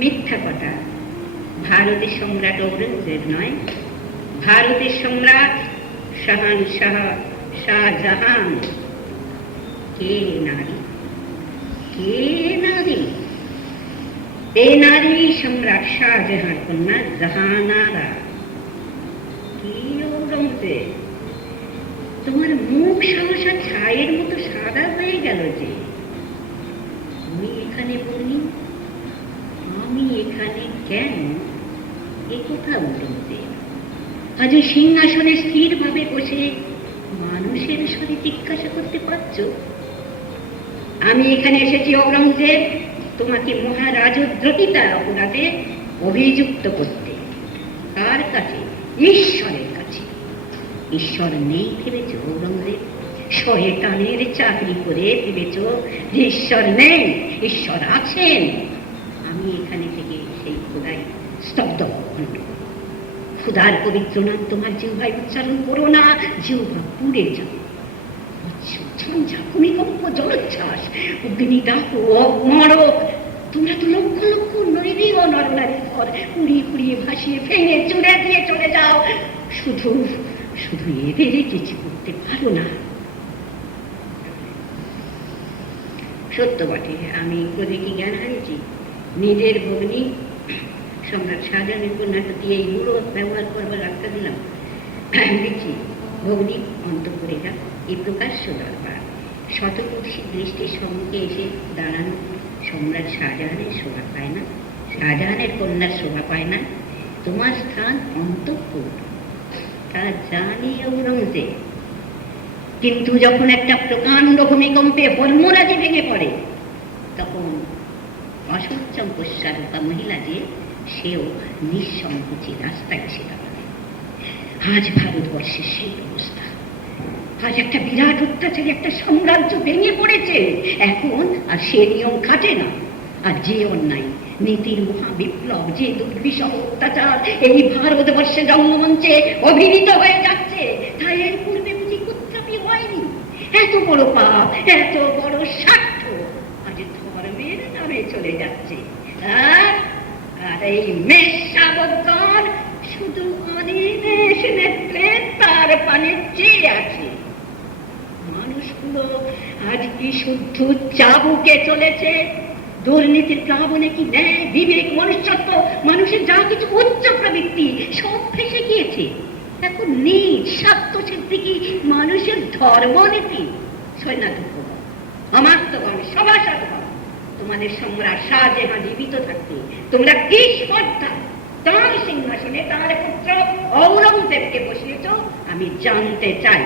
মিথ্যা কথা। ভারতের সম্রাট ঔরঙ্গজেব নয়, ভারতের সম্রাট শাহানশাহ শাহজাহান। কে নারী? কে নারী? এ নারী সম্রাট শাহজাহান কন্যা জাহানারা। কি ঔরঙ্গজেব, তোমার মুখ সহসা ছায়ের মতো সাদা হয়ে গেল যে। তুমি এখানে বলি, আমি এখানে কেন? এ কথা ঔরঙ্গজেব আজ সিংহাসনে স্থির ভাবে বসে মানুষের সাথে জিজ্ঞাসা করতে পারছ? আমি এখানে এসেছি ঔরঙ্গজেব তোমাকে মহারাজদ্রোহিতার অপরাধে অভিযুক্ত করতে। কার কাছে? ঈশ্বরের কাছে। ঈশ্বর নেই ভেবেছ ঔরঙ্গজেব? শয়তানের চাকরি করে ভেবেছ যে ঈশ্বর নেই? ঈশ্বর আছেন। আমি এখানে থেকে সেই খোদাই স্তব্ধ খণ্ড। খোদার পবিত্র নাম তোমার জিহ্বায় উচ্চারণ করো না, জিহ্বা পুড়ে যাও। ঝঞ্ঝা, ভূমিকম্প, জলোচ্ছ্বাস, অগ্নিদাহ, অগ্নরক, তোমরা তো লক্ষ লক্ষ নৈরীহ নরনারীর ঘর পুড়িয়ে পুড়িয়ে ভাসিয়ে ভেঙে চুড়ে দিয়ে চলে যাও। শুধু শুধু এদের কিছু করতে পারো না। সত্য বটে, আমি প্রতীকী জ্ঞান হারিয়েছি। নিজের ভগ্নী সম্রাট শাহজাহানের কন্যাকে দিয়ে এইগুলো ব্যবহার করবার রাখতে দিলাম। দেখছি ভগ্নী অন্তঃপুরে যা এই প্রকাশ্য দরবার। শতকোটি দৃষ্টির সম্মুখে এসে দাঁড়ানো সম্রাট শাহজাহানের শোভা পায় না, শাহজাহানের কন্যার শোভা পায় না। তোমার স্থান অন্তঃপুর, তা জানি ঔরঙ্গজেব। কিন্তু যখন একটা প্রকাণ্ড ভূমিকম্পে বর্মরাজি ভেঙে পড়ে, তখন অসংখ্যা মহিলা যে সেও নিঃসংকোচে রাস্তায় এসে দাঁড়াবে। আজ ভারতবর্ষের সেই অবস্থা। আজ একটা বিরাট অত্যাচারী একটা সাম্রাজ্য ভেঙে পড়েছে। এখন আর সে নিয়ম খাটে না। আর যে অন্যায় নীতির মহাবিপ্লব, যে দুর্বিষহ অত্যাচার এই ভারতবর্ষে জন্মমঞ্চে অভিনীত হয়ে যাচ্ছে, তাই এর পূর্বে বুঝি কুত্রাপি হয়নি। এত বড় পাপ, এত বড় স্বার্থ আজ ধর্মের নামে চলে যাচ্ছে। আর এই মেষাবদ্গণ শুধু অনিমেষ নেত্রে তার পানে চেয়ে আছে। মানুষগুলো আজ কি শুদ্ধ চাবুকে চলেছে? দুর্নীতির প্লাবনে কি ন্যায়, বিবেক, মনুষ্যত্ব, মানুষের যা কিছু উচ্চ প্রবৃত্তি সব ফেসে গিয়েছে। এখন নিজ স্বার্থ সিদ্ধিকি মানুষের ধর্মনীতি। সৈন্যাধ্যক্ষ, অমাত্যগণ, সভাসদগণ, তোমাদের সম্রাট শাহজাহান জীবিত থাকতে তোমরা কি স্পর্ধা তার সিংহাসনে তার পুত্র ঔরঙ্গজেবকে বসিয়েছ আমি জানতে চাই।